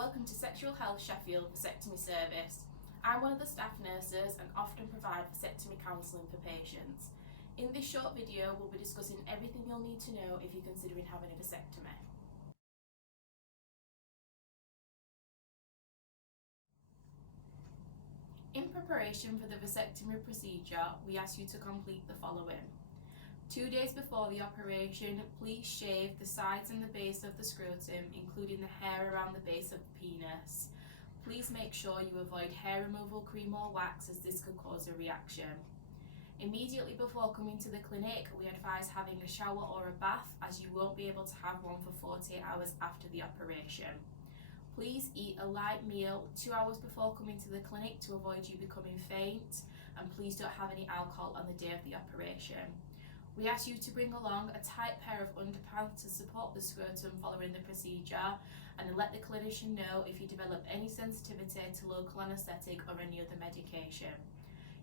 Welcome to Sexual Health Sheffield vasectomy service. I'm one of the staff nurses and often provide vasectomy counselling for patients. In this short video, we'll be discussing everything you'll need to know if you're considering having a vasectomy. In preparation for the vasectomy procedure, we ask you to complete the following. 2 days before the operation, please shave the sides and the base of the scrotum, including the hair around the base of the penis. Please make sure you avoid hair removal cream or wax, as this could cause a reaction. Immediately before coming to the clinic, we advise having a shower or a bath, as you won't be able to have one for 48 hours after the operation. Please eat a light meal 2 hours before coming to the clinic to avoid you becoming faint, and please don't have any alcohol on the day of the operation. We ask you to bring along a tight pair of underpants to support the scrotum following the procedure, and let the clinician know if you develop any sensitivity to local anaesthetic or any other medication.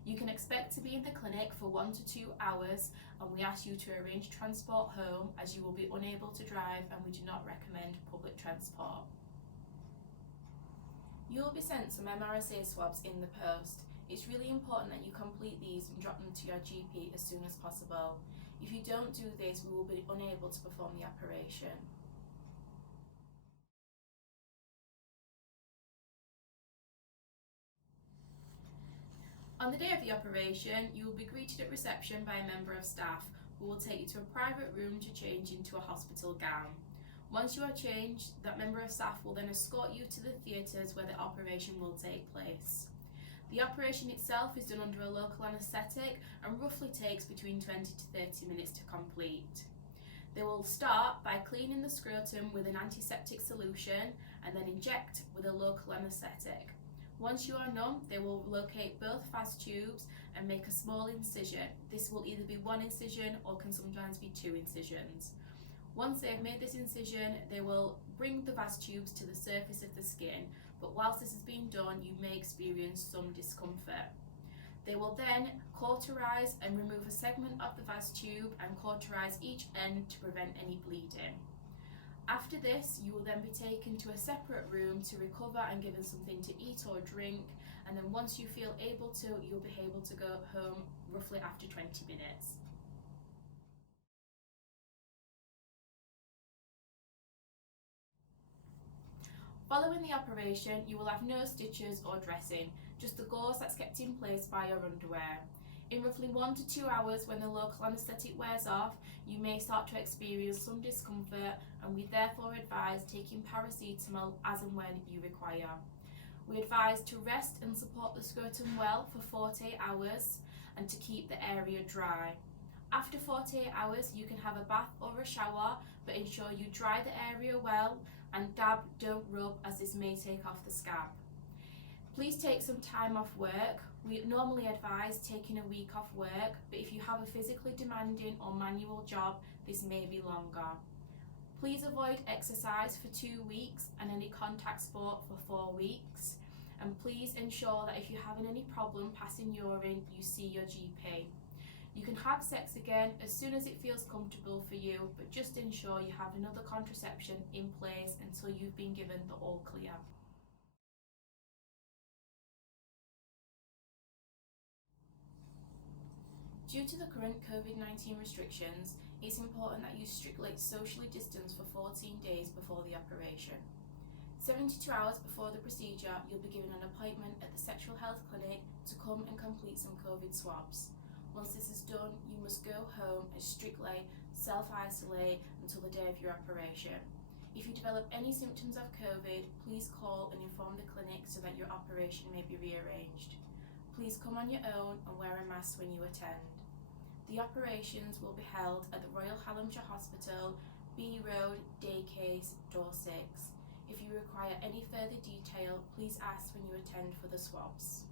You can expect to be in the clinic for 1 to 2 hours, and we ask you to arrange transport home, as you will be unable to drive and we do not recommend public transport. You will be sent some MRSA swabs in the post. It's really important that you complete these and drop them to your GP as soon as possible. If you don't do this, we will be unable to perform the operation. On the day of the operation, you will be greeted at reception by a member of staff who will take you to a private room to change into a hospital gown. Once you are changed, that member of staff will then escort you to the theatres where the operation will take place. The operation itself is done under a local anaesthetic and roughly takes between 20 to 30 minutes to complete. They will start by cleaning the scrotum with an antiseptic solution and then inject with a local anaesthetic. Once you are numb, they will locate both vas tubes and make a small incision. This will either be 1 incision or can sometimes be 2 incisions. Once they have made this incision, they will bring the vas tubes to the surface of the skin, but whilst this is being done, you may experience some discomfort. They will then cauterize and remove a segment of the vas tube and cauterize each end to prevent any bleeding. After this, you will then be taken to a separate room to recover and given something to eat or drink, and then once you feel able to, you'll be able to go home roughly after 20 minutes. Following the operation, you will have no stitches or dressing, just the gauze that's kept in place by your underwear. In roughly 1 to 2 hours, when the local anaesthetic wears off, you may start to experience some discomfort, and we therefore advise taking paracetamol as and when you require. We advise to rest and support the scrotum well for 48 hours and to keep the area dry. After 48 hours, you can have a bath or a shower, but ensure you dry the area well and dab, don't rub, as this may take off the scab. Please take some time off work. We normally advise taking a week off work, but if you have a physically demanding or manual job, this may be longer. Please avoid exercise for 2 weeks and any contact sport for 4 weeks. And please ensure that if you're having any problem passing urine, you see your GP. You can have sex again as soon as it feels comfortable for you, but just ensure you have another contraception in place until you've been given the all clear. Due to the current COVID-19 restrictions, it's important that you strictly socially distance for 14 days before the operation. 72 hours before the procedure, you'll be given an appointment at the Sexual Health Clinic to come and complete some COVID swabs. Once this is done, you must go home and strictly self-isolate until the day of your operation. If you develop any symptoms of COVID, please call and inform the clinic so that your operation may be rearranged. Please come on your own and wear a mask when you attend. The operations will be held at the Royal Hallamshire Hospital, B Road, Day Case, Door 6. If you require any further detail, please ask when you attend for the swabs.